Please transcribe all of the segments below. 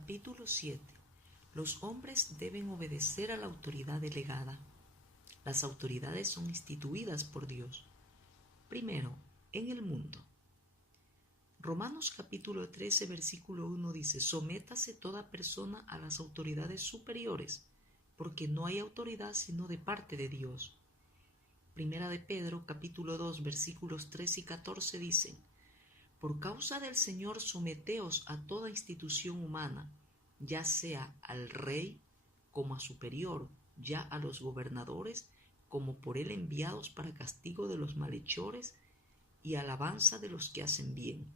Capítulo 7. Los hombres deben obedecer a la autoridad delegada. Las autoridades son instituidas por Dios. Primero, en el mundo. Romanos capítulo 13, versículo 1 dice: sométase toda persona a las autoridades superiores, porque no hay autoridad sino de parte de Dios. Primera de Pedro capítulo 2, versículos 3 y 14 dicen: por causa del Señor someteos a toda institución humana, ya sea al rey como a superior, ya a los gobernadores como por él enviados para castigo de los malhechores y alabanza de los que hacen bien.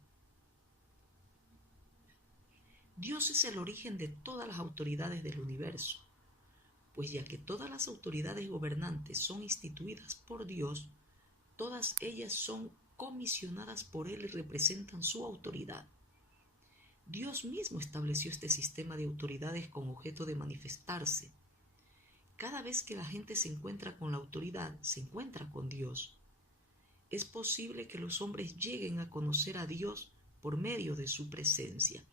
Dios es el origen de todas las autoridades del universo, pues ya que todas las autoridades gobernantes son instituidas por Dios, todas ellas son comisionadas por Él y representan su autoridad. Dios mismo estableció este sistema de autoridades con objeto de manifestarse. Cada vez que la gente se encuentra con la autoridad, se encuentra con Dios. Es posible que los hombres lleguen a conocer a Dios por medio de su presencia,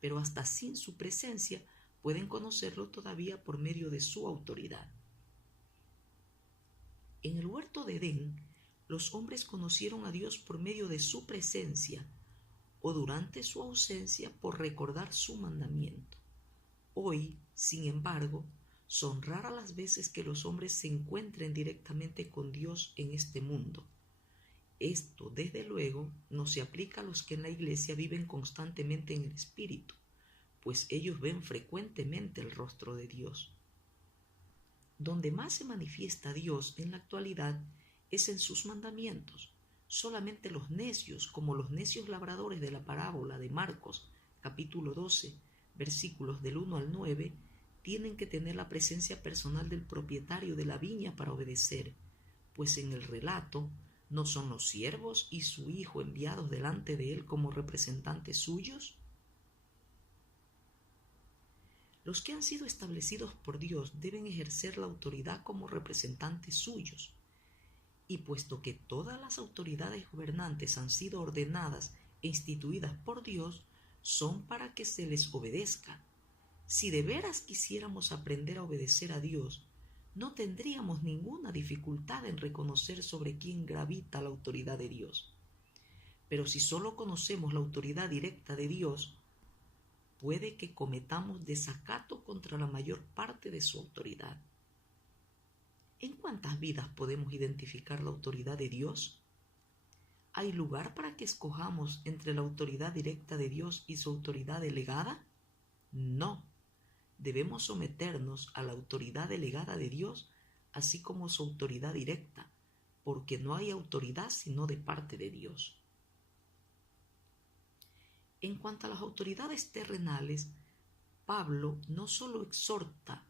pero hasta sin su presencia pueden conocerlo todavía por medio de su autoridad. En el huerto de Edén, los hombres conocieron a Dios por medio de su presencia o durante su ausencia por recordar su mandamiento. Hoy, sin embargo, son raras las veces que los hombres se encuentren directamente con Dios en este mundo. Esto, desde luego, no se aplica a los que en la iglesia viven constantemente en el Espíritu, pues ellos ven frecuentemente el rostro de Dios. Donde más se manifiesta Dios en la actualidad es en sus mandamientos. Solamente los necios, como los necios labradores de la parábola de Marcos, capítulo 12, versículos del 1 al 9, tienen que tener la presencia personal del propietario de la viña para obedecer, pues en el relato ¿no son los siervos y su hijo enviados delante de él como representantes suyos? Los que han sido establecidos por Dios deben ejercer la autoridad como representantes suyos. Y puesto que todas las autoridades gobernantes han sido ordenadas e instituidas por Dios, son para que se les obedezca. Si de veras quisiéramos aprender a obedecer a Dios, no tendríamos ninguna dificultad en reconocer sobre quién gravita la autoridad de Dios. Pero si solo conocemos la autoridad directa de Dios, puede que cometamos desacato contra la mayor parte de su autoridad. ¿En cuántas vidas podemos identificar la autoridad de Dios? ¿Hay lugar para que escojamos entre la autoridad directa de Dios y su autoridad delegada? No. Debemos someternos a la autoridad delegada de Dios, así como su autoridad directa, porque no hay autoridad sino de parte de Dios. En cuanto a las autoridades terrenales, Pablo no solo exhorta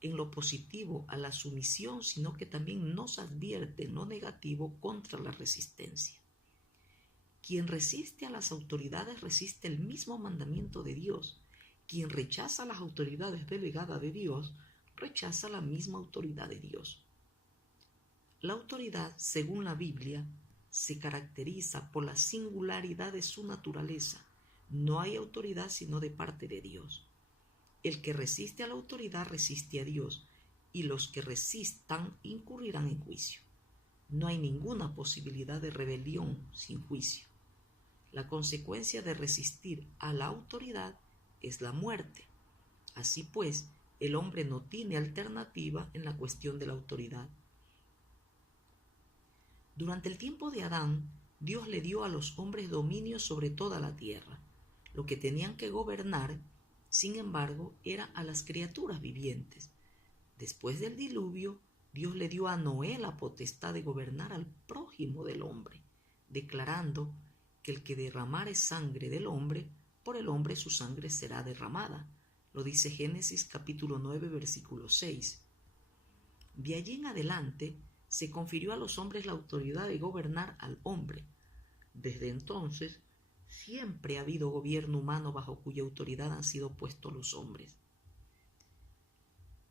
en lo positivo a la sumisión, sino que también nos advierte en lo negativo contra la resistencia. Quien resiste a las autoridades resiste el mismo mandamiento de Dios. Quien rechaza las autoridades delegadas de Dios, rechaza la misma autoridad de Dios. La autoridad, según la Biblia, se caracteriza por la singularidad de su naturaleza. No hay autoridad sino de parte de Dios. El que resiste a la autoridad resiste a Dios, y los que resistan incurrirán en juicio. No hay ninguna posibilidad de rebelión sin juicio. La consecuencia de resistir a la autoridad es la muerte. Así pues, el hombre no tiene alternativa en la cuestión de la autoridad. Durante el tiempo de Adán, Dios le dio a los hombres dominio sobre toda la tierra. Lo que tenían que gobernar, sin embargo, era a las criaturas vivientes. Después del diluvio, Dios le dio a Noé la potestad de gobernar al prójimo del hombre, declarando que el que derramare sangre del hombre, por el hombre su sangre será derramada. Lo dice Génesis capítulo 9, versículo 6. De allí en adelante se confirió a los hombres la autoridad de gobernar al hombre. Desde entonces, siempre ha habido gobierno humano bajo cuya autoridad han sido puestos los hombres.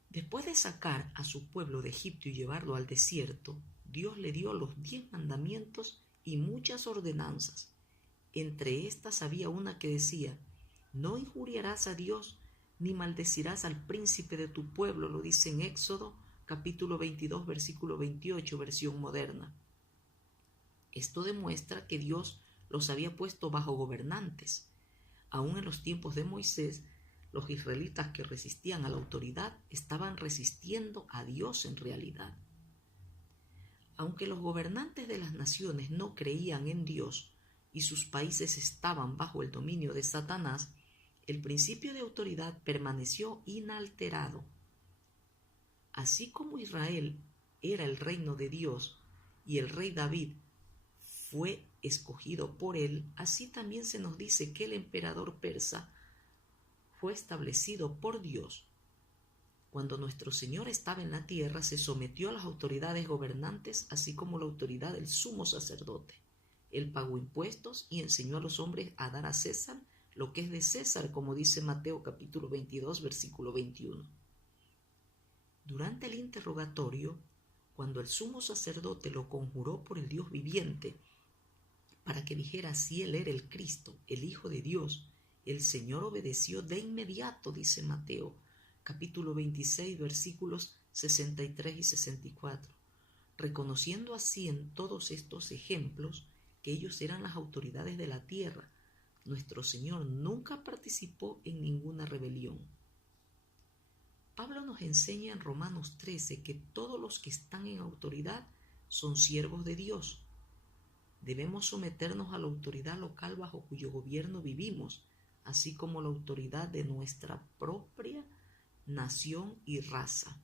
Después de sacar a su pueblo de Egipto y llevarlo al desierto, Dios le dio los 10 mandamientos y muchas ordenanzas. Entre estas había una que decía: no injuriarás a Dios ni maldecirás al príncipe de tu pueblo, lo dice en Éxodo capítulo 22, versículo 28, versión moderna. Esto demuestra que Dios los había puesto bajo gobernantes. Aún en los tiempos de Moisés, los israelitas que resistían a la autoridad estaban resistiendo a Dios en realidad. Aunque los gobernantes de las naciones no creían en Dios y sus países estaban bajo el dominio de Satanás, el principio de autoridad permaneció inalterado. Así como Israel era el reino de Dios y el rey David fue escogido por él, así también se nos dice que el emperador persa fue establecido por Dios. Cuando nuestro Señor estaba en la tierra, se sometió a las autoridades gobernantes, así como la autoridad del sumo sacerdote. Él pagó impuestos y enseñó a los hombres a dar a César lo que es de César, como dice Mateo capítulo 22, versículo 21. Durante el interrogatorio, cuando el sumo sacerdote lo conjuró por el Dios viviente para que dijera si él era el Cristo, el Hijo de Dios, el Señor obedeció de inmediato, dice Mateo capítulo 26, versículos 63 y 64, reconociendo así en todos estos ejemplos que ellos eran las autoridades de la tierra. Nuestro Señor nunca participó en ninguna rebelión. Pablo nos enseña en Romanos 13 que todos los que están en autoridad son siervos de Dios. Debemos someternos a la autoridad local bajo cuyo gobierno vivimos, así como la autoridad de nuestra propia nación y raza.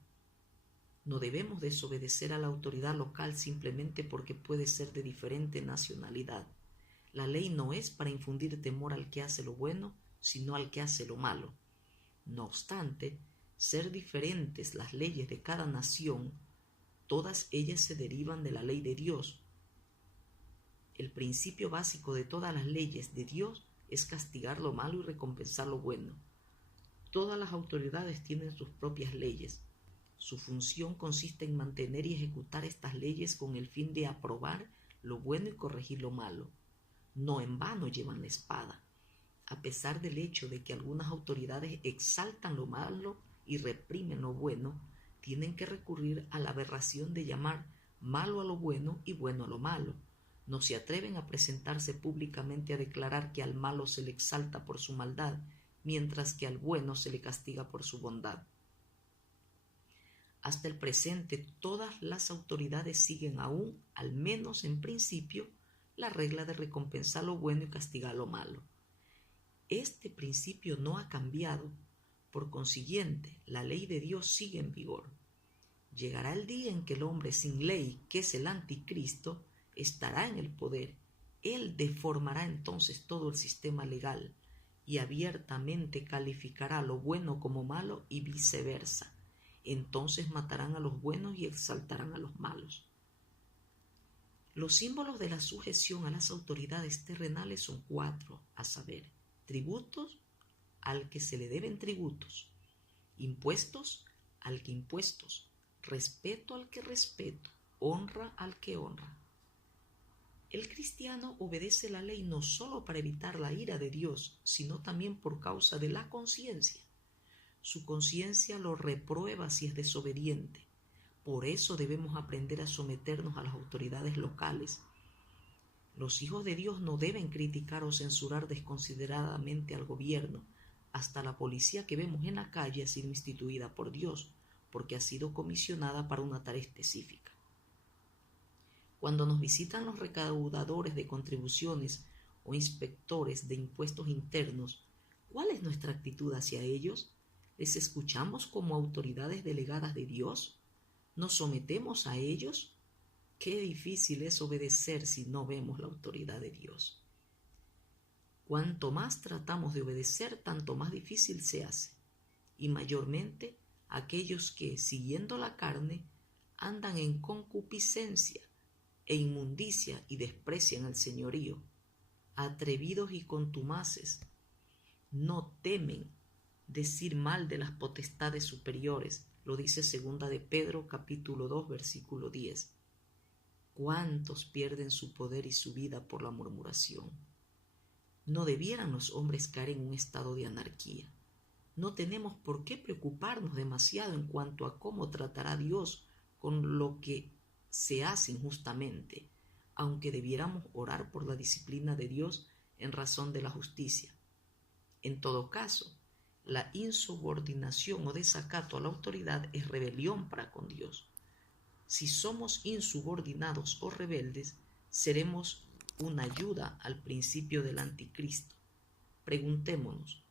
No debemos desobedecer a la autoridad local simplemente porque puede ser de diferente nacionalidad. La ley no es para infundir temor al que hace lo bueno, sino al que hace lo malo. No obstante, ser diferentes las leyes de cada nación, todas ellas se derivan de la ley de Dios. El principio básico de todas las leyes de Dios es castigar lo malo y recompensar lo bueno. Todas las autoridades tienen sus propias leyes. Su función consiste en mantener y ejecutar estas leyes con el fin de aprobar lo bueno y corregir lo malo. No en vano llevan la espada. A pesar del hecho de que algunas autoridades exaltan lo malo y reprimen lo bueno, tienen que recurrir a la aberración de llamar malo a lo bueno y bueno a lo malo. No se atreven a presentarse públicamente a declarar que al malo se le exalta por su maldad, mientras que al bueno se le castiga por su bondad. Hasta el presente, todas las autoridades siguen aún, al menos en principio, la regla de recompensar lo bueno y castigar lo malo. Este principio no ha cambiado. Por consiguiente, la ley de Dios sigue en vigor. Llegará el día en que el hombre sin ley, que es el anticristo, estará en el poder. Él deformará entonces todo el sistema legal y abiertamente calificará lo bueno como malo y viceversa. Entonces matarán a los buenos y exaltarán a los malos. Los símbolos de la sujeción a las autoridades terrenales son 4, a saber, tributos al que se le deben tributos, impuestos al que impuestos, respeto al que respeto, honra al que honra. El cristiano obedece la ley no solo para evitar la ira de Dios, sino también por causa de la conciencia. Su conciencia lo reprueba si es desobediente. Por eso debemos aprender a someternos a las autoridades locales. Los hijos de Dios no deben criticar o censurar desconsideradamente al gobierno. Hasta la policía que vemos en la calle ha sido instituida por Dios, porque ha sido comisionada para una tarea específica. Cuando nos visitan los recaudadores de contribuciones o inspectores de impuestos internos, ¿cuál es nuestra actitud hacia ellos? ¿Les escuchamos como autoridades delegadas de Dios? ¿Nos sometemos a ellos? Qué difícil es obedecer si no vemos la autoridad de Dios. Cuanto más tratamos de obedecer, tanto más difícil se hace, y mayormente aquellos que, siguiendo la carne, andan en concupiscencia e inmundicia y desprecian el señorío, atrevidos y contumaces, no temen decir mal de las potestades superiores, lo dice 2 de Pedro capítulo 2 versículo 10. ¿Cuántos pierden su poder y su vida por la murmuración? No debieran los hombres caer en un estado de anarquía. No tenemos por qué preocuparnos demasiado en cuanto a cómo tratará Dios con lo que se hace injustamente, aunque debiéramos orar por la disciplina de Dios en razón de la justicia. En todo caso, la insubordinación o desacato a la autoridad es rebelión para con Dios. Si somos insubordinados o rebeldes, seremos una ayuda al principio del anticristo. Preguntémonos,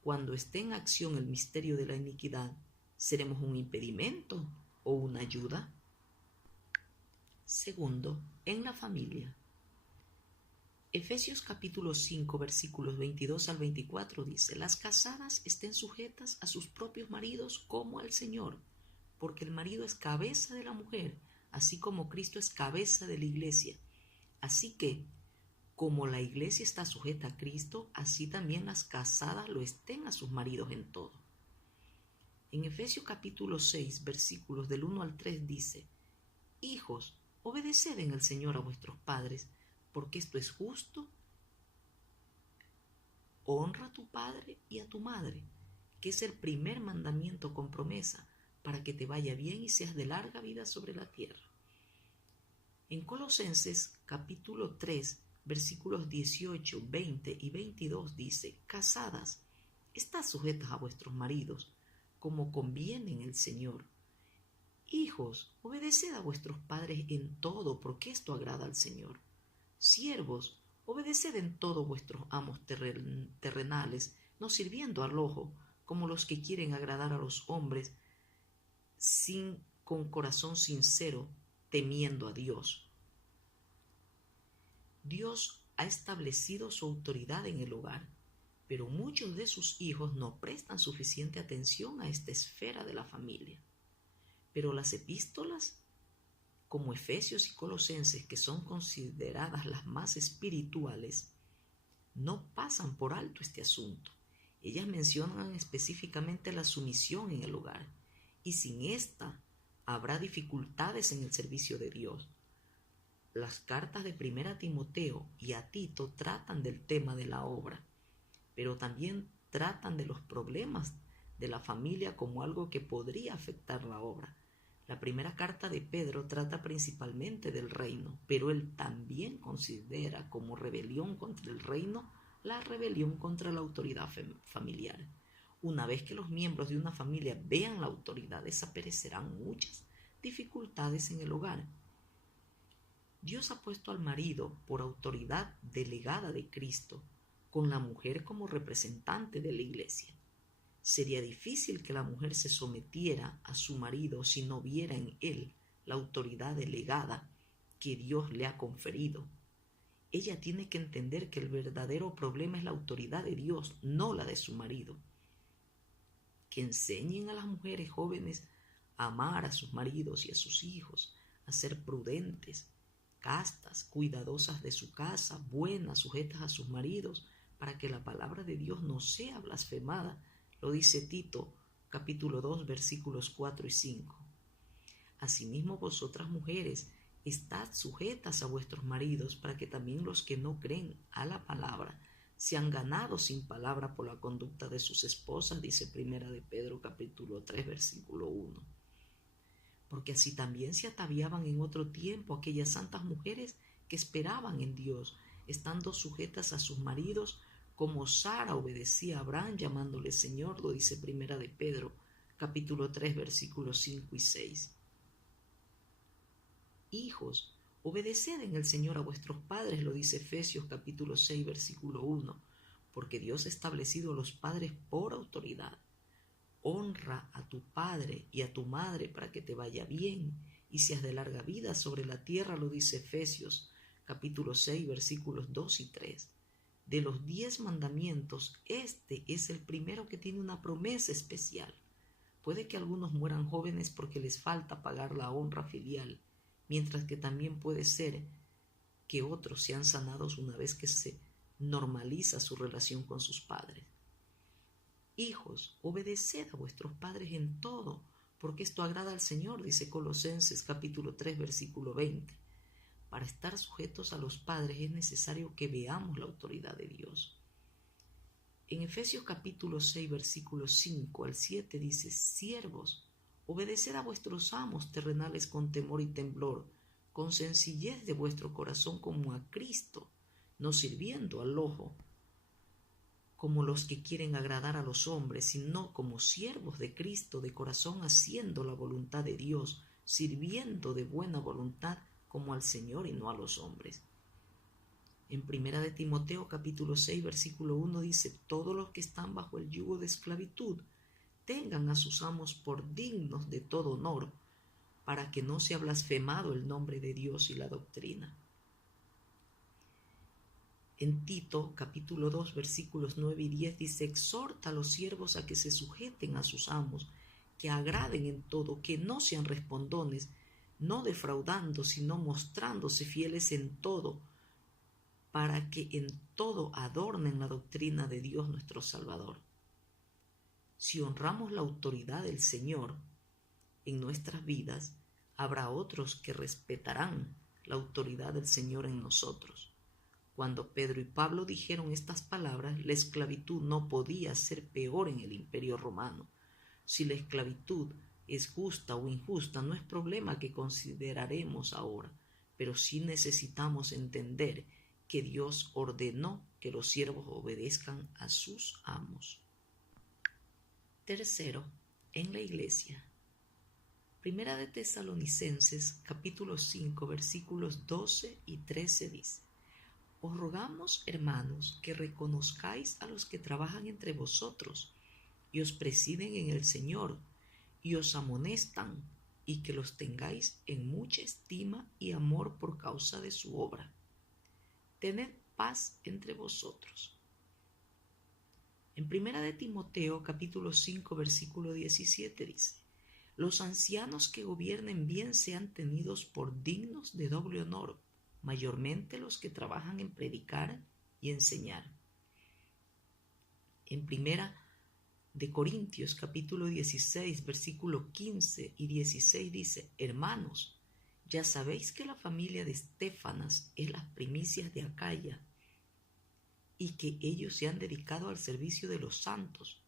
cuando esté en acción el misterio de la iniquidad, ¿seremos un impedimento o una ayuda? Segundo, en la familia. Efesios capítulo 5 versículos 22 al 24 dice: las casadas estén sujetas a sus propios maridos como al Señor, porque el marido es cabeza de la mujer, así como Cristo es cabeza de la iglesia. Así que, como la iglesia está sujeta a Cristo, así también las casadas lo estén a sus maridos en todo. En Efesios capítulo 6 versículos del 1 al 3 dice: hijos, obedeced en el Señor a vuestros padres, porque esto es justo. Honra a tu padre y a tu madre, que es el primer mandamiento con promesa, para que te vaya bien y seas de larga vida sobre la tierra. En Colosenses capítulo 3 versículos 18, 20 y 22 dice: casadas, estad sujetas a vuestros maridos, como conviene en el Señor. Hijos, obedeced a vuestros padres en todo, porque esto agrada al Señor. Siervos, obedeced en todo vuestros amos terrenales, no sirviendo al ojo, como los que quieren agradar a los hombres, con corazón sincero, temiendo a Dios. Dios ha establecido su autoridad en el hogar, pero muchos de sus hijos no prestan suficiente atención a esta esfera de la familia. Pero las epístolas, como Efesios y Colosenses, que son consideradas las más espirituales, no pasan por alto este asunto. Ellas mencionan específicamente la sumisión en el hogar, y sin esta habrá dificultades en el servicio de Dios. Las cartas de 1 Timoteo y a Tito tratan del tema de la obra, pero también tratan de los problemas de la familia como algo que podría afectar la obra. La primera carta de Pedro trata principalmente del reino, pero él también considera como rebelión contra el reino la rebelión contra la autoridad familiar. Una vez que los miembros de una familia vean la autoridad, desaparecerán muchas dificultades en el hogar. Dios ha puesto al marido por autoridad delegada de Cristo, con la mujer como representante de la iglesia. Sería difícil que la mujer se sometiera a su marido si no viera en él la autoridad delegada que Dios le ha conferido. Ella tiene que entender que el verdadero problema es la autoridad de Dios, no la de su marido. Que enseñen a las mujeres jóvenes a amar a sus maridos y a sus hijos, a ser prudentes, castas, cuidadosas de su casa, buenas, sujetas a sus maridos, para que la palabra de Dios no sea blasfemada. Lo dice Tito, capítulo 2, versículos 4 y 5. Asimismo, vosotras mujeres, estad sujetas a vuestros maridos, para que también los que no creen a la palabra sean ganados sin palabra por la conducta de sus esposas, dice 1 de Pedro, capítulo 3, versículo 1. Porque así también se ataviaban en otro tiempo aquellas santas mujeres que esperaban en Dios, estando sujetas a sus maridos, como Sara obedecía a Abraham llamándole Señor, lo dice 1 de Pedro, capítulo 3, versículos 5 y 6. Hijos, obedeced en el Señor a vuestros padres, lo dice Efesios capítulo 6, versículo 1, porque Dios ha establecido a los padres por autoridad. Honra a tu padre y a tu madre para que te vaya bien y seas de larga vida sobre la tierra, lo dice Efesios capítulo 6, versículos 2 y 3. De los 10 mandamientos, este es el primero que tiene una promesa especial. Puede que algunos mueran jóvenes porque les falta pagar la honra filial, mientras que también puede ser que otros sean sanados una vez que se normaliza su relación con sus padres. Hijos, obedeced a vuestros padres en todo, porque esto agrada al Señor, dice Colosenses capítulo 3, versículo 20. Para estar sujetos a los padres es necesario que veamos la autoridad de Dios. En Efesios capítulo 6, versículos 5 al 7 dice: siervos, obedeced a vuestros amos terrenales con temor y temblor, con sencillez de vuestro corazón como a Cristo, no sirviendo al ojo como los que quieren agradar a los hombres, sino como siervos de Cristo de corazón, haciendo la voluntad de Dios, sirviendo de buena voluntad como al Señor y no a los hombres. En 1 de Timoteo capítulo 6 versículo 1 dice: todos los que están bajo el yugo de esclavitud tengan a sus amos por dignos de todo honor, para que no sea blasfemado el nombre de Dios y la doctrina. En Tito capítulo 2 versículos 9 y 10 dice: exhorta a los siervos a que se sujeten a sus amos, que agraden en todo, que no sean respondones, no defraudando, sino mostrándose fieles en todo, para que en todo adornen la doctrina de Dios nuestro Salvador. Si honramos la autoridad del Señor en nuestras vidas, habrá otros que respetarán la autoridad del Señor en nosotros. Cuando Pedro y Pablo dijeron estas palabras, la esclavitud no podía ser peor en el Imperio Romano. Si la esclavitud es justa o injusta, no es problema que consideraremos ahora, pero sí necesitamos entender que Dios ordenó que los siervos obedezcan a sus amos. Tercero, en la iglesia. Primera de Tesalonicenses, capítulo 5, versículos 12 y 13 dice: os rogamos, hermanos, que reconozcáis a los que trabajan entre vosotros y os presiden en el Señor y os amonestan, y que los tengáis en mucha estima y amor por causa de su obra. Tened paz entre vosotros. En 1 de Timoteo capítulo 5 versículo 17 dice: los ancianos que gobiernen bien sean tenidos por dignos de doble honor, mayormente los que trabajan en predicar y enseñar. En 1 de Corintios capítulo 16 versículo 15 y 16 dice: hermanos, ya sabéis que la familia de Estéfanas es las primicias de Acaya, y que ellos se han dedicado al servicio de los santos.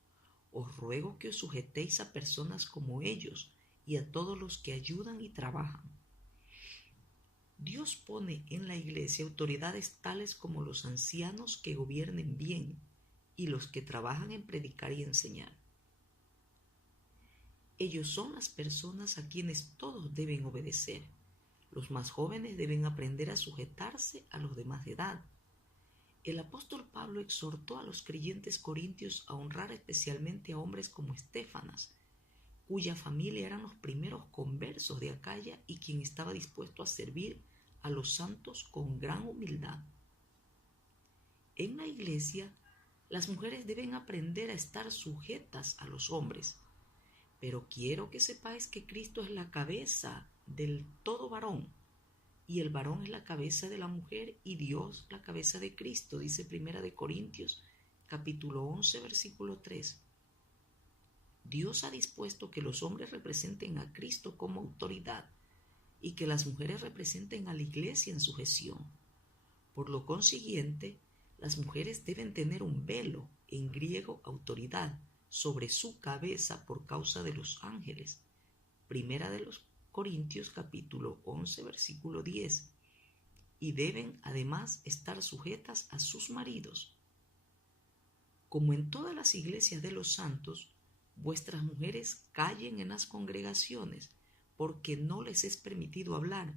Os ruego que os sujetéis a personas como ellos y a todos los que ayudan y trabajan. Dios pone en la iglesia autoridades tales como los ancianos que gobiernen bien y los que trabajan en predicar y enseñar. Ellos son las personas a quienes todos deben obedecer. Los más jóvenes deben aprender a sujetarse a los de más edad. El apóstol Pablo exhortó a los creyentes corintios a honrar especialmente a hombres como Estéfanas, cuya familia eran los primeros conversos de Acaya y quien estaba dispuesto a servir a los santos con gran humildad. En la iglesia, las mujeres deben aprender a estar sujetas a los hombres, pero quiero que sepáis que Cristo es la cabeza del todo varón, y el varón es la cabeza de la mujer y Dios la cabeza de Cristo, dice 1 de Corintios capítulo 11 versículo 3. Dios ha dispuesto que los hombres representen a Cristo como autoridad y que las mujeres representen a la iglesia en sujeción. Por lo consiguiente, las mujeres deben tener un velo, en griego autoridad, sobre su cabeza por causa de los ángeles. 1 de los Corintios capítulo 11 versículo 10. Y deben además estar sujetas a sus maridos. Como en todas las iglesias de los santos, vuestras mujeres callen en las congregaciones, porque no les es permitido hablar,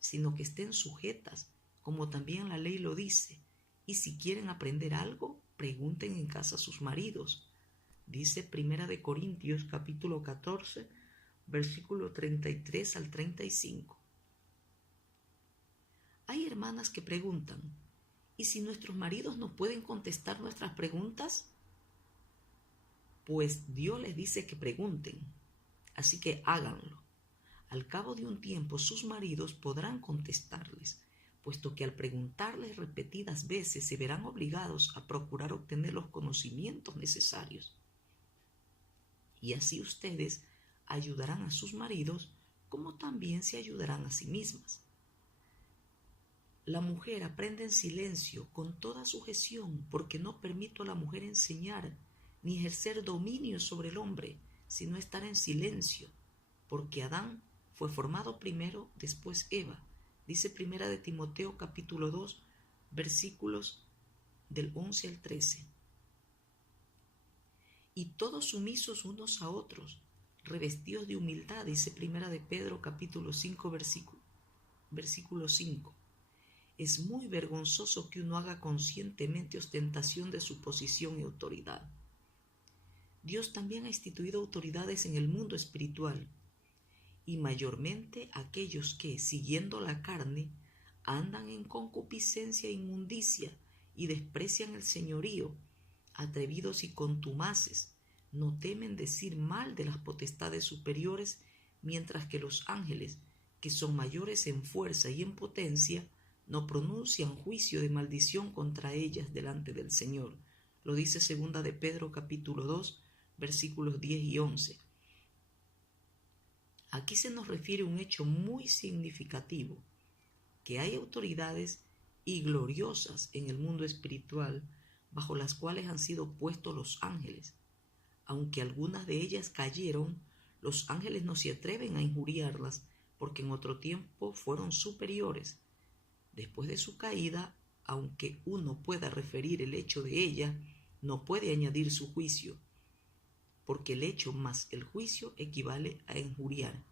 sino que estén sujetas, como también la ley lo dice, y si quieren aprender algo, pregunten en casa a sus maridos. Dice 1 de Corintios capítulo 14, versículo 33 al 35. Hay hermanas que preguntan: ¿y si nuestros maridos no pueden contestar nuestras preguntas? Pues Dios les dice que pregunten, así que háganlo. Al cabo de un tiempo sus maridos podrán contestarles, puesto que al preguntarles repetidas veces se verán obligados a procurar obtener los conocimientos necesarios. Y así ustedes ayudarán a sus maridos como también se ayudarán a sí mismas. La mujer aprende en silencio, con toda sujeción, porque no permito a la mujer enseñar ni ejercer dominio sobre el hombre, sino estar en silencio, porque Adán fue formado primero, después Eva. Dice Primera de Timoteo capítulo 2, versículos del 11 al 13. Y todos sumisos unos a otros, revestidos de humildad, dice Primera de Pedro capítulo 5, versículo 5. Es muy vergonzoso que uno haga conscientemente ostentación de su posición y autoridad. Dios también ha instituido autoridades en el mundo espiritual, y mayormente aquellos que, siguiendo la carne, andan en concupiscencia e inmundicia y desprecian el señorío, atrevidos y contumaces, no temen decir mal de las potestades superiores, mientras que los ángeles, que son mayores en fuerza y en potencia, no pronuncian juicio de maldición contra ellas delante del Señor. Lo dice Segunda de Pedro capítulo 2, versículos 10 y 11. Aquí se nos refiere un hecho muy significativo, que hay autoridades y gloriosas en el mundo espiritual bajo las cuales han sido puestos los ángeles. Aunque algunas de ellas cayeron, los ángeles no se atreven a injuriarlas porque en otro tiempo fueron superiores. Después de su caída, aunque uno pueda referir el hecho de ella, no puede añadir su juicio, porque el hecho más el juicio equivale a injuriar.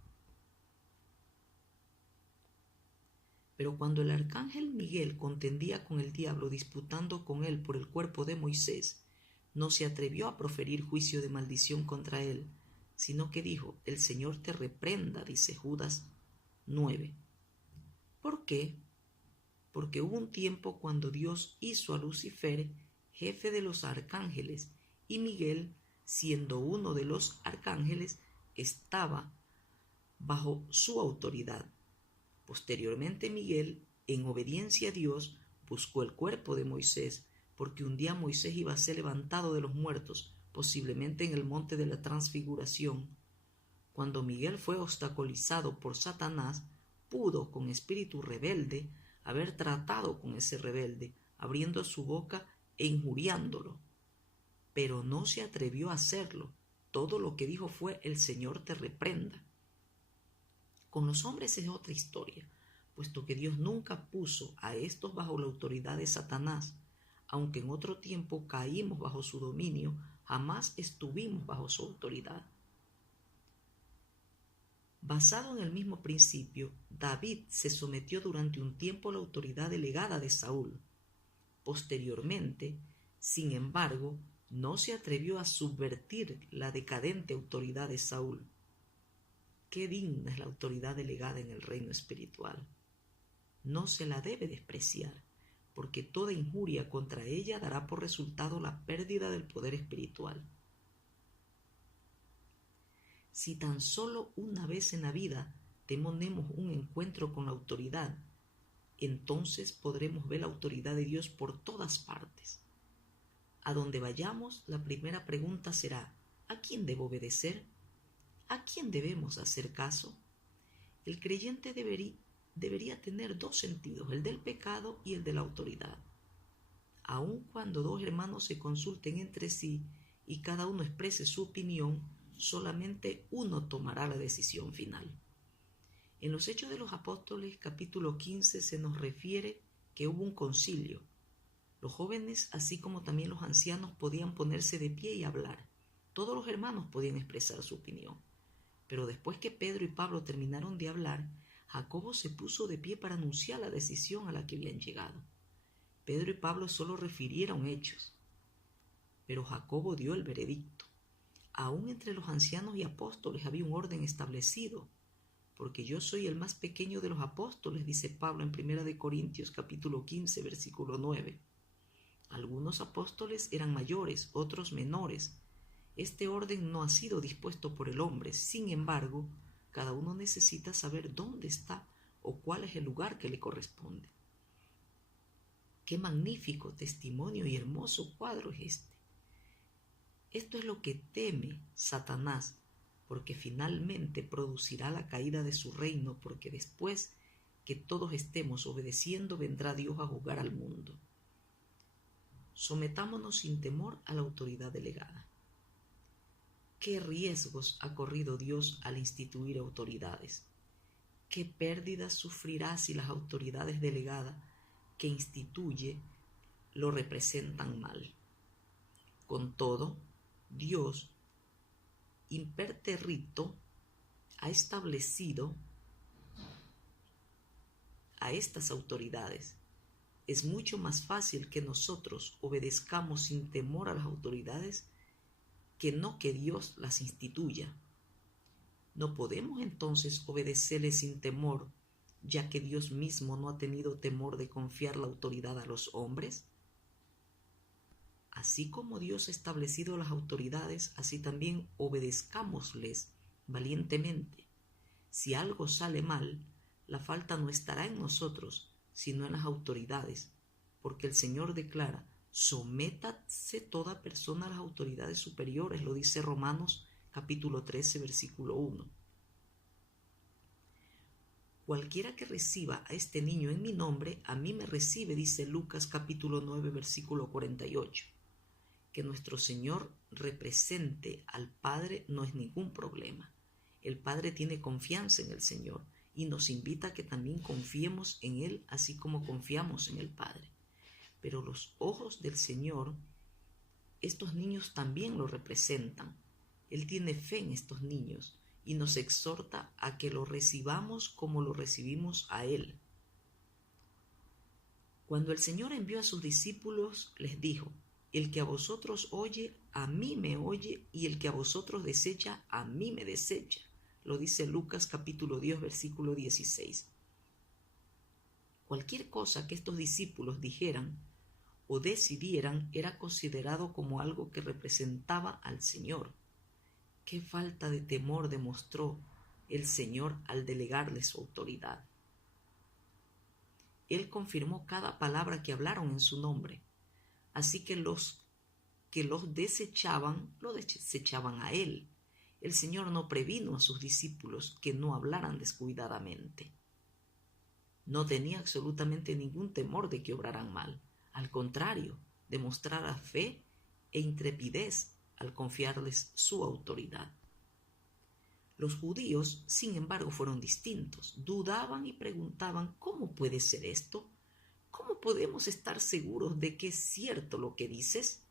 Pero cuando el arcángel Miguel contendía con el diablo disputando con él por el cuerpo de Moisés, no se atrevió a proferir juicio de maldición contra él, sino que dijo: el Señor te reprenda, dice Judas 9. ¿Por qué? Porque hubo un tiempo cuando Dios hizo a Lucifer jefe de los arcángeles, y Miguel, siendo uno de los arcángeles, estaba bajo su autoridad. Posteriormente Miguel, en obediencia a Dios, buscó el cuerpo de Moisés, porque un día Moisés iba a ser levantado de los muertos, posiblemente en el monte de la Transfiguración. Cuando Miguel fue obstaculizado por Satanás, pudo, con espíritu rebelde, haber tratado con ese rebelde, abriendo su boca e injuriándolo. Pero no se atrevió a hacerlo. Todo lo que dijo fue: el Señor te reprenda. Con los hombres es otra historia, puesto que Dios nunca puso a estos bajo la autoridad de Satanás. Aunque en otro tiempo caímos bajo su dominio, jamás estuvimos bajo su autoridad. Basado en el mismo principio, David se sometió durante un tiempo a la autoridad delegada de Saúl. Posteriormente, sin embargo, no se atrevió a subvertir la decadente autoridad de Saúl. Qué digna es la autoridad delegada en el reino espiritual. No se la debe despreciar, porque toda injuria contra ella dará por resultado la pérdida del poder espiritual. Si tan solo una vez en la vida tenemos un encuentro con la autoridad, entonces podremos ver la autoridad de Dios por todas partes. A donde vayamos, la primera pregunta será: ¿a quién debo obedecer? ¿A quién debemos hacer caso? El creyente debería tener dos sentidos, el del pecado y el de la autoridad. Aun cuando dos hermanos se consulten entre sí y cada uno exprese su opinión, solamente uno tomará la decisión final. En los Hechos de los Apóstoles, capítulo 15, se nos refiere que hubo un concilio. Los jóvenes, así como también los ancianos, podían ponerse de pie y hablar. Todos los hermanos podían expresar su opinión. Pero después que Pedro y Pablo terminaron de hablar, Jacobo se puso de pie para anunciar la decisión a la que habían llegado. Pedro y Pablo solo refirieron hechos, pero Jacobo dio el veredicto. Aún entre los ancianos y apóstoles había un orden establecido, porque yo soy el más pequeño de los apóstoles, dice Pablo en 1 Corintios capítulo 15, versículo 9. Algunos apóstoles eran mayores, otros menores. Este orden no ha sido dispuesto por el hombre. Sin embargo, cada uno necesita saber dónde está o cuál es el lugar que le corresponde. Qué magnífico testimonio y hermoso cuadro es este. Esto es lo que teme Satanás, porque finalmente producirá la caída de su reino, porque después que todos estemos obedeciendo, vendrá Dios a juzgar al mundo. Sometámonos sin temor a la autoridad delegada. ¿Qué riesgos ha corrido Dios al instituir autoridades? ¿Qué pérdidas sufrirá si las autoridades delegadas que instituye lo representan mal? Con todo, Dios imperterrito ha establecido a estas autoridades. Es mucho más fácil que nosotros obedezcamos sin temor a las autoridades que no que Dios las instituya. ¿No podemos entonces obedecerle sin temor, ya que Dios mismo no ha tenido temor de confiar la autoridad a los hombres? Así como Dios ha establecido las autoridades, así también obedezcámosles valientemente. Si algo sale mal, la falta no estará en nosotros, sino en las autoridades, porque el Señor declara: sométase toda persona a las autoridades superiores, lo dice Romanos capítulo 13, versículo 1. Cualquiera que reciba a este niño en mi nombre, a mí me recibe, dice Lucas capítulo 9, versículo 48. Que nuestro Señor represente al Padre no es ningún problema. El Padre tiene confianza en el Señor y nos invita a que también confiemos en Él, así como confiamos en el Padre. Pero los ojos del Señor, estos niños también lo representan. Él tiene fe en estos niños y nos exhorta a que lo recibamos como lo recibimos a Él. Cuando el Señor envió a sus discípulos, les dijo: el que a vosotros oye, a mí me oye, y el que a vosotros desecha, a mí me desecha. Lo dice Lucas capítulo 10, versículo 16. Cualquier cosa que estos discípulos dijeran o decidieran era considerado como algo que representaba al Señor. Qué falta de temor demostró el Señor al delegarles su autoridad. Él confirmó cada palabra que hablaron en su nombre. Así que los que los desechaban, lo desechaban a Él. El Señor no previno a sus discípulos que no hablaran descuidadamente. No tenía absolutamente ningún temor de que obraran mal. Al contrario, demostrara fe e intrepidez al confiarles su autoridad. Los judíos, sin embargo, fueron distintos. Dudaban y preguntaban: ¿cómo puede ser esto? ¿Cómo podemos estar seguros de que es cierto lo que dices?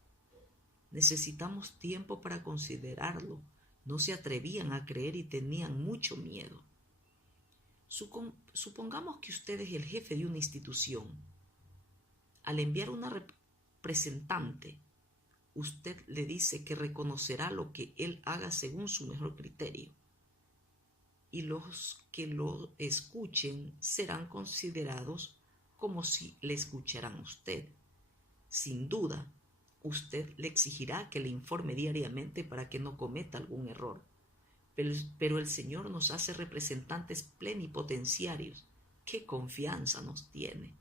Necesitamos tiempo para considerarlo. No se atrevían a creer y tenían mucho miedo. Supongamos que usted es el jefe de una institución. Al enviar una representante, usted le dice que reconocerá lo que él haga según su mejor criterio. Y los que lo escuchen serán considerados como si le escucharan a usted. Sin duda, usted le exigirá que le informe diariamente para que no cometa algún error. Pero el Señor nos hace representantes plenipotenciarios. ¡Qué confianza nos tiene!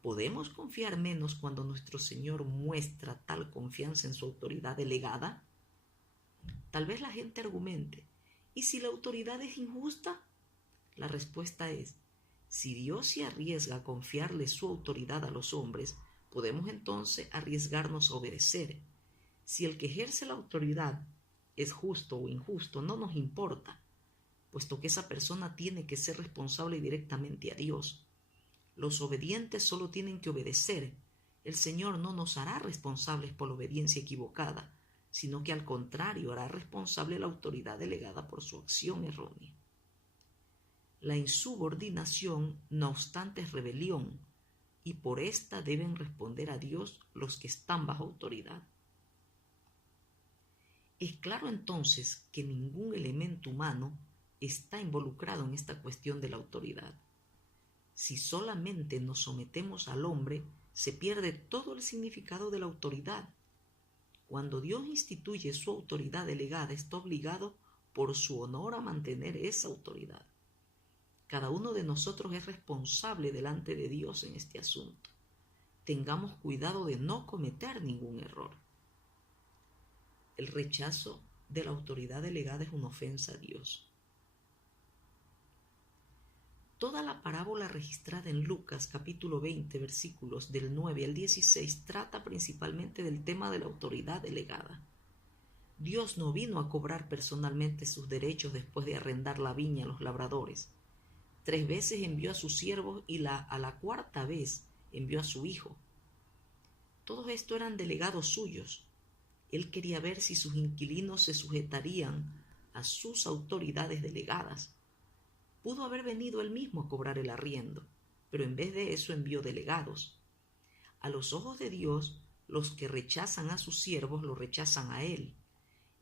¿Podemos confiar menos cuando nuestro Señor muestra tal confianza en su autoridad delegada? Tal vez la gente argumente: ¿y si la autoridad es injusta? La respuesta es: si Dios se arriesga a confiarle su autoridad a los hombres, podemos entonces arriesgarnos a obedecer. Si el que ejerce la autoridad es justo o injusto, no nos importa, puesto que esa persona tiene que ser responsable directamente a Dios. Los obedientes solo tienen que obedecer. El Señor no nos hará responsables por la obediencia equivocada, sino que al contrario hará responsable la autoridad delegada por su acción errónea. La insubordinación, no obstante, es rebelión, y por esta deben responder a Dios los que están bajo autoridad. Es claro entonces que ningún elemento humano está involucrado en esta cuestión de la autoridad. Si solamente nos sometemos al hombre, se pierde todo el significado de la autoridad. Cuando Dios instituye su autoridad delegada, está obligado por su honor a mantener esa autoridad. Cada uno de nosotros es responsable delante de Dios en este asunto. Tengamos cuidado de no cometer ningún error. El rechazo de la autoridad delegada es una ofensa a Dios. Toda la parábola registrada en Lucas capítulo 20 versículos del 9 al 16 trata principalmente del tema de la autoridad delegada. Dios no vino a cobrar personalmente sus derechos después de arrendar la viña a los labradores. 3 veces envió a sus siervos y a la 4ª vez envió a su hijo. Todos estos eran delegados suyos. Él quería ver si sus inquilinos se sujetarían a sus autoridades delegadas. Pudo haber venido él mismo a cobrar el arriendo, pero en vez de eso envió delegados. A los ojos de Dios, los que rechazan a sus siervos lo rechazan a él.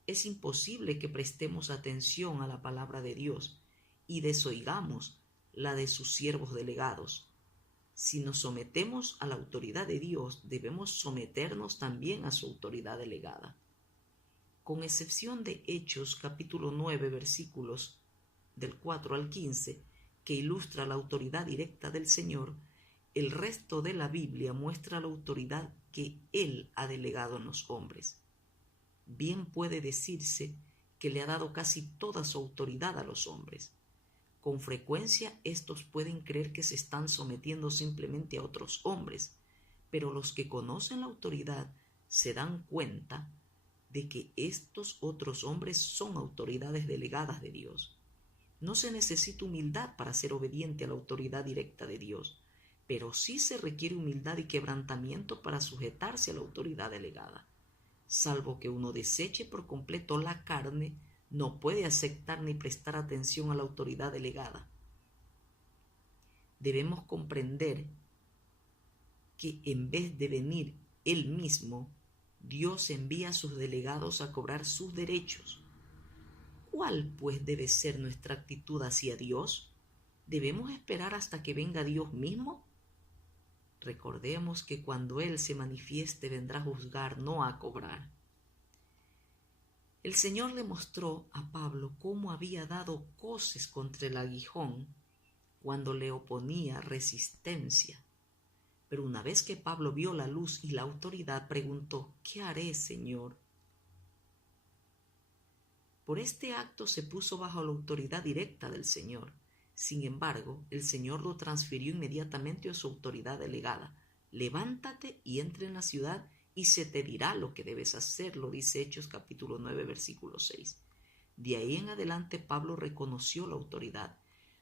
Es imposible que prestemos atención a la palabra de Dios y desoigamos la de sus siervos delegados. Si nos sometemos a la autoridad de Dios, debemos someternos también a su autoridad delegada. Con excepción de Hechos capítulo 9 versículos del 4 al 15, que ilustra la autoridad directa del Señor, el resto de la Biblia muestra la autoridad que Él ha delegado en los hombres. Bien puede decirse que le ha dado casi toda su autoridad a los hombres. Con frecuencia estos pueden creer que se están sometiendo simplemente a otros hombres, pero los que conocen la autoridad se dan cuenta de que estos otros hombres son autoridades delegadas de Dios. No se necesita humildad para ser obediente a la autoridad directa de Dios, pero sí se requiere humildad y quebrantamiento para sujetarse a la autoridad delegada. Salvo que uno deseche por completo la carne, no puede aceptar ni prestar atención a la autoridad delegada. Debemos comprender que en vez de venir Él mismo, Dios envía a sus delegados a cobrar sus derechos. ¿Cuál, pues, debe ser nuestra actitud hacia Dios? ¿Debemos esperar hasta que venga Dios mismo? Recordemos que cuando Él se manifieste vendrá a juzgar, no a cobrar. El Señor le mostró a Pablo cómo había dado coces contra el aguijón cuando le oponía resistencia. Pero una vez que Pablo vio la luz y la autoridad, preguntó: ¿qué haré, Señor? Por este acto se puso bajo la autoridad directa del Señor. Sin embargo, el Señor lo transfirió inmediatamente a su autoridad delegada. Levántate y entra en la ciudad y se te dirá lo que debes hacer, lo dice Hechos capítulo 9, versículo 6. De ahí en adelante Pablo reconoció la autoridad.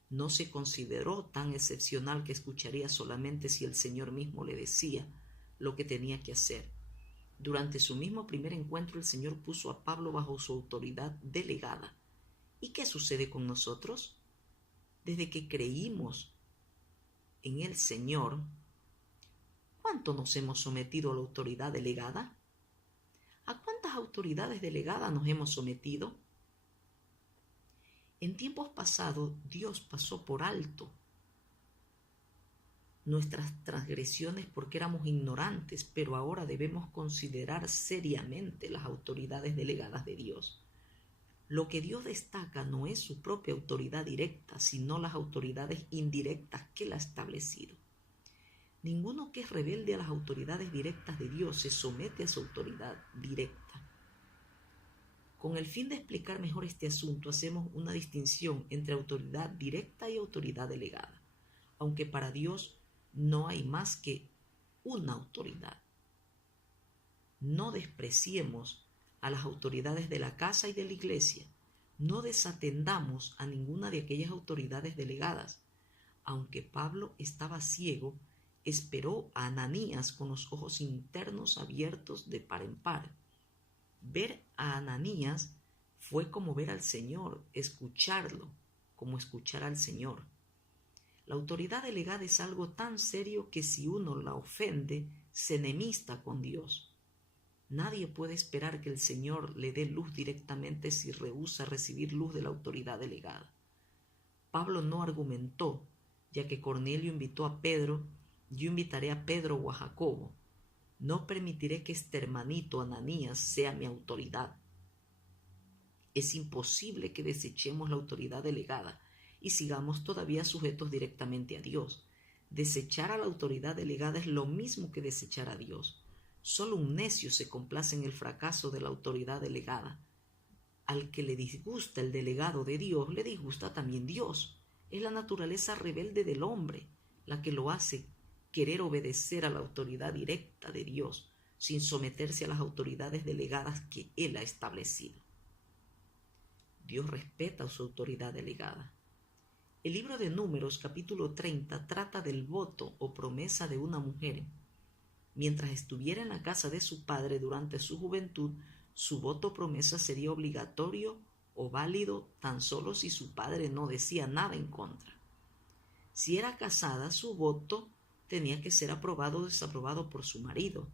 No se consideró tan excepcional que escucharía solamente si el Señor mismo le decía lo que tenía que hacer. Durante su mismo primer encuentro, el Señor puso a Pablo bajo su autoridad delegada. ¿Y qué sucede con nosotros? Desde que creímos en el Señor, ¿cuánto nos hemos sometido a la autoridad delegada? ¿A cuántas autoridades delegadas nos hemos sometido? En tiempos pasados, Dios pasó por alto nuestras transgresiones porque éramos ignorantes, pero ahora debemos considerar seriamente las autoridades delegadas de Dios. Lo que Dios destaca no es su propia autoridad directa, sino las autoridades indirectas que Él ha establecido. Ninguno que es rebelde a las autoridades directas de Dios se somete a su autoridad directa. Con el fin de explicar mejor este asunto, hacemos una distinción entre autoridad directa y autoridad delegada, aunque para Dios no hay más que una autoridad. No despreciemos a las autoridades de la casa y de la iglesia. No desatendamos a ninguna de aquellas autoridades delegadas. Aunque Pablo estaba ciego, esperó a Ananías con los ojos internos abiertos de par en par. Ver a Ananías fue como ver al Señor, escucharlo como escuchar al Señor. La autoridad delegada es algo tan serio que si uno la ofende, se enemista con Dios. Nadie puede esperar que el Señor le dé luz directamente si rehúsa recibir luz de la autoridad delegada. Pablo no argumentó, ya que Cornelio invitó a Pedro, yo invitaré a Pedro o a Jacobo. No permitiré que este hermanito Ananías sea mi autoridad. Es imposible que desechemos la autoridad delegada y sigamos todavía sujetos directamente a Dios. Desechar a la autoridad delegada es lo mismo que desechar a Dios. Solo un necio se complace en el fracaso de la autoridad delegada. Al que le disgusta el delegado de Dios, le disgusta también Dios. Es la naturaleza rebelde del hombre la que lo hace querer obedecer a la autoridad directa de Dios sin someterse a las autoridades delegadas que Él ha establecido. Dios respeta su autoridad delegada. El libro de Números, capítulo 30, trata del voto o promesa de una mujer. Mientras estuviera en la casa de su padre durante su juventud, su voto o promesa sería obligatorio o válido tan solo si su padre no decía nada en contra. Si era casada, su voto tenía que ser aprobado o desaprobado por su marido.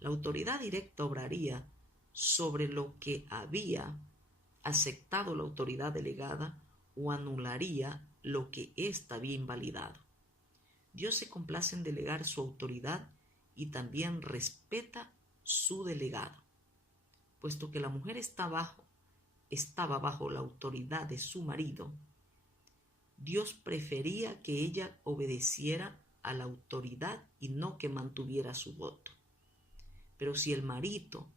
La autoridad directa obraría sobre lo que había aceptado la autoridad delegada o anularía lo que ésta había invalidado. Dios se complace en delegar su autoridad y también respeta su delegado. Puesto que la mujer estaba bajo la autoridad de su marido, Dios prefería que ella obedeciera a la autoridad y no que mantuviera su voto. Pero si el marido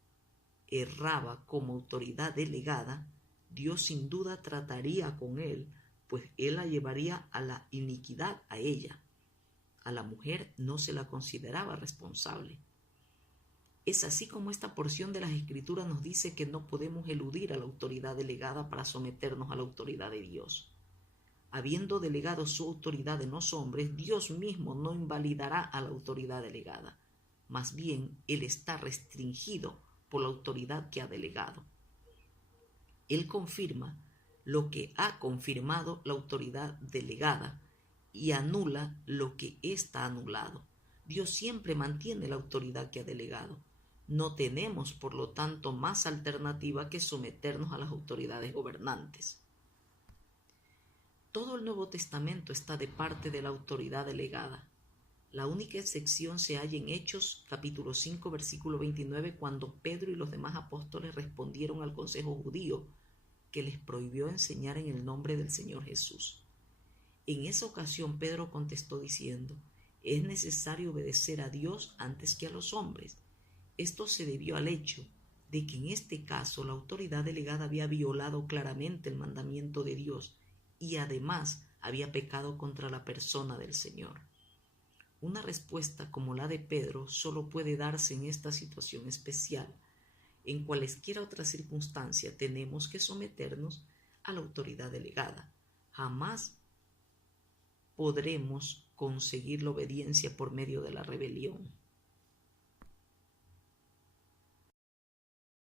erraba como autoridad delegada, Dios sin duda trataría con él, pues él la llevaría a la iniquidad a ella. A la mujer no se la consideraba responsable. Es así como esta porción de las Escrituras nos dice que no podemos eludir a la autoridad delegada para someternos a la autoridad de Dios. Habiendo delegado su autoridad en los hombres, Dios mismo no invalidará a la autoridad delegada. Más bien, Él está restringido por la autoridad que ha delegado. Él confirma lo que ha confirmado la autoridad delegada y anula lo que está anulado. Dios siempre mantiene la autoridad que ha delegado. No tenemos, por lo tanto, más alternativa que someternos a las autoridades gobernantes. Todo el Nuevo Testamento está de parte de la autoridad delegada. La única excepción se halla en Hechos, capítulo 5, versículo 29, cuando Pedro y los demás apóstoles respondieron al consejo judío que les prohibió enseñar en el nombre del Señor Jesús. En esa ocasión Pedro contestó diciendo: es necesario obedecer a Dios antes que a los hombres. Esto se debió al hecho de que en este caso la autoridad delegada había violado claramente el mandamiento de Dios y además había pecado contra la persona del Señor. Una respuesta como la de Pedro solo puede darse en esta situación especial. En cualesquiera otra circunstancia tenemos que someternos a la autoridad delegada. Jamás podremos conseguir la obediencia por medio de la rebelión.